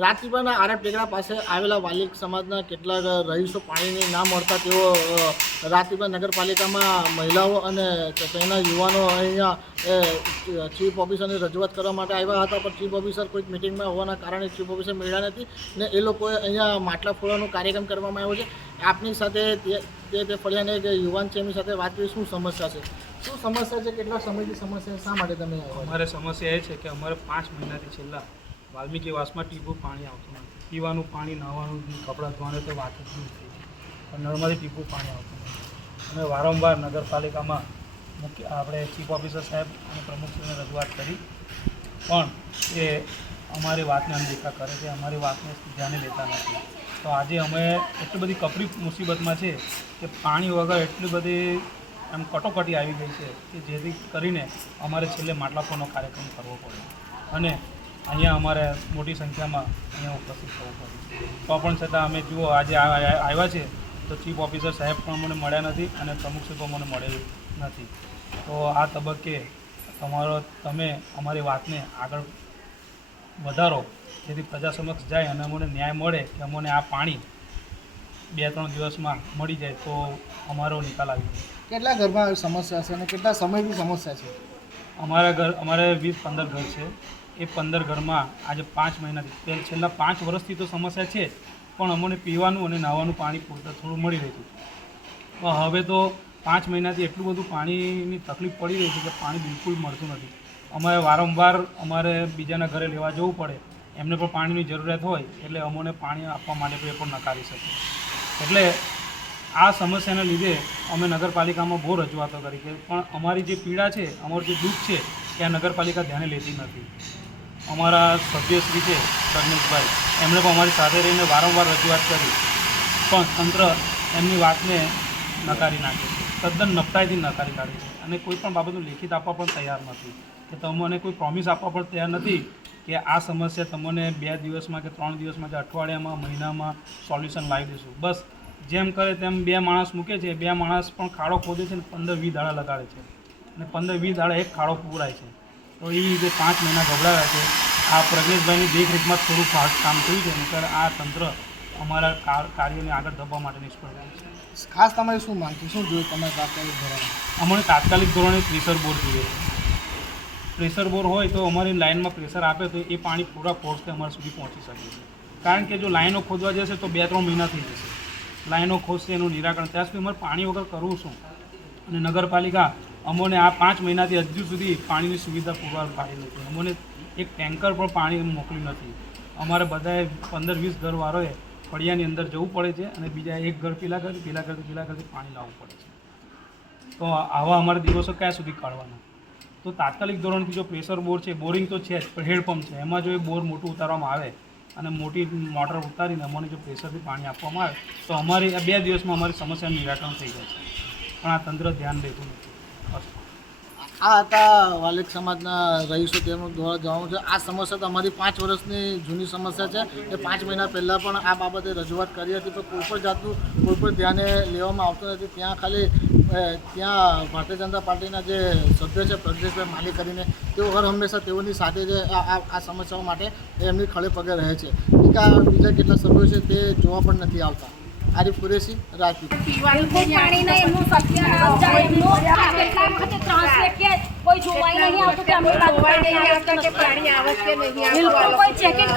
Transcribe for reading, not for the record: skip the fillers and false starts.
રાજપીપળાના આરબ ટેકરા પાસે આવેલા વાલિક સમાજના કેટલાક રહીશો પાણીની ના મળતા તેઓ રાજપીપળા નગરપાલિકામાં મહિલાઓ અને તેના યુવાનો અહીંયા ચીફ ઓફિસરની રજૂઆત કરવા માટે આવ્યા હતા, પણ ચીફ ઓફિસર કોઈક મિટિંગમાં હોવાના કારણે ચીફ ઓફિસર મળ્યા નથી ને એ લોકોએ અહીંયા માટલા ફોડવાનો કાર્યક્રમ કરવામાં આવ્યો છે. આપની સાથે તે ફળિયાને એક યુવાન છે, એમની સાથે વાત કરી. શું સમસ્યા છે, શું સમસ્યા છે, કેટલા સમયથી સમસ્યા, શા માટે તમે આવ્યા? અમારે સમસ્યા એ છે કે અમારે 5 મહિનાથી છેલ્લા વાલ્મીકી વાસમાં ટીપું પાણી આવતું નથી. પીવાનું પાણી, નાહવાનું, કપડાં ધોવાનું તો વાત જ નથી, પણ નળમાંથી ટીપું પાણી આવતું નથી. અમે વારંવાર નગરપાલિકામાં આપણે ચીફ ઓફિસર સાહેબ અને પ્રમુખશ્રીને રજૂઆત કરી, પણ એ અમારી વાતને અનદેખા કરે છે, અમારી વાતને ધ્યાને લેતા નથી. તો આજે અમે એટલી બધી કપરી મુસીબતમાં છે કે પાણી વગર એટલી બધી એમ કટોકટી આવી ગઈ છે કે જેથી કરીને અમારે છેલ્લે માટલા ફોડનો કાર્યક્રમ કરવો પડે અને અહીંયા અમારે મોટી સંખ્યામાં અહીંયા ઉપસ્થિત થવું પડે. તો પણ છતાં અમે જુઓ આજે આવ્યા છે તો ચીફ ઓફિસર સાહેબ પણ મને મળ્યા નથી અને પ્રમુખશ્રી પણ મને મળેલ નથી. તો આ તબક્કે તમે અમારી વાતને આગળ વધારો જેથી પ્રજા સમક્ષ જાય અને અમને ન્યાય મળે કે અમને આ પાણી 2-3 દિવસમાં મળી જાય તો અમારો નિકાલ આવી જાય. કેટલા ઘરમાં સમસ્યા છે અને કેટલા સમયથી સમસ્યા છે? અમારે 20-15 ઘર છે. એ 15 ઘરમાં આજે 5 મહિનાથી છેલ્લા 5 વર્ષથી તો સમસ્યા છે, પણ અમને પીવાનું અને નાહવાનું પાણી પૂરતું થોડું મળી રહ્યું છે. હવે તો 5 મહિનાથી એટલું બધું પાણીની તકલીફ પડી રહી છે કે પાણી બિલકુલ મળતું નથી. અમારે વારંવાર બીજાના ઘરે લેવા જવું પડે, એમને પણ પાણીની જરૂરિયાત હોય એટલે અમને પાણી આપવા માટે પણ નકારી શકે. એટલે આ સમસ્યાને લીધે અમે નગરપાલિકામાં બહુ રજૂઆતો કરી કે પણ અમારી જે પીડા છે, અમારું જે દુઃખ છે એ આ નગરપાલિકા ધ્યાને લેતી નથી. અમારા સભ્યશ્રી છે પ્રજ્ઞેશભાઈ, એમણે પણ અમારી સાથે રહીને વારંવાર રજૂઆત કરી, પણ તંત્ર એમની વાતને નકારી નાખે છે, તદ્દન નફટાઈથી નકારી કાઢે છે અને કોઈ પણ બાબતનું લેખિત આપવા પણ તૈયાર નથી કે તમને કોઈ પ્રોમિસ આપવા પણ તૈયાર નથી કે આ સમસ્યા તમને 2 દિવસમાં કે 3 દિવસમાં કે અઠવાડિયામાં, મહિનામાં સોલ્યુશન લાવી દઈશું. બસ જેમ કરે તેમ 2 માણસ મૂકે છે, 2 માણસ પણ ખાડો ખોદે છે ને 15-20 દાડા લગાડે છે અને 15-20 દાડા એક ખાડો પૂરાય છે. તો એ રીતે 5 મહિના ગભરાયા છે. આ પ્રજ્ઞેશભાઈની દેખરેખમાં થોડું ફાસ્ટ કામ થયું છે, નહીંતર આ તંત્ર અમારા કાર્યને આગળ ધપવા માટે નિષ્ફળ જાય છે. ખાસ તમારે શું માંગતી, શું જોઈએ તમારે તાત્કાલિક ધોરણે? અમને તાત્કાલિક ધોરણે પ્રેશર બોર જોઈએ છે. પ્રેશર બોર હોય તો અમારી લાઇનમાં પ્રેશર આપે તો એ પાણી પૂરા ફોર્સથી અમારા સુધી પહોંચી શકે છે. કારણ કે જો લાઈનો ખોદવા જશે તો 2-3 મહિના થઈ જશે. લાઈનો ખોદશે એનું નિરાકરણ, ત્યાં સુધી અમારે પાણી વગર કરવું શું? અને નગરપાલિકા અમને આ 5 મહિનાથી હજુ સુધી પાણીની સુવિધા પૂરવા પાડી નથી. અમને એક ટેન્કર પણ પાણી મોકલી નથી. અમારે બધાએ 15-20 ઘરવાળોએ ફળિયાની અંદર જવું પડે છે અને બીજા એક ઘર પેલા ઘરથી પાણી લાવવું પડે છે. તો આવા અમારા દિવસો ક્યાં સુધી કાઢવાના? તો તાત્કાલિક ધોરણથી જો પ્રેશર બોર છે, બોરિંગ તો છે જ, પણ હેડપંપ છે, એમાં જો એ બોર મોટું ઉતારવામાં આવે અને મોટી મોટર ઉતારીને અમને જો પ્રેશરથી પાણી આપવામાં આવે તો અમારી 2 દિવસમાં અમારી સમસ્યાનું નિરાકરણ થઈ જાય છે. પણ આ તંત્ર ધ્યાન દેતું નથી. આ હતા વાલિક સમાજના રહીશો, તેમનું દ્વારા જણાવવું છે આ સમસ્યા તો અમારી 5 વર્ષની જૂની સમસ્યા છે. એ 5 મહિના પહેલાં પણ આ બાબતે રજૂઆત કરી હતી, તો કોઈ પણ જાતનું કોઈ પણ ધ્યાને લેવામાં આવતું નથી. ત્યાં ખાલી ભારતીય જનતા પાર્ટીના જે સભ્ય છે પ્રજ્ઞેશભાઈ માલી કરીને, તેઓ હર હંમેશા તેઓની સાથે જે આ સમસ્યાઓ માટે એમની ખડે પગે રહે છે. બીજા કેટલા સભ્યો છે તે જોવા પણ નથી આવતા. આરીફ કુરેશી, રાજપીપળા. કોઈ જોવાય નહીં આવતું કે અમે પાણી આવે કે નહીં, કોઈ ચેકિંગ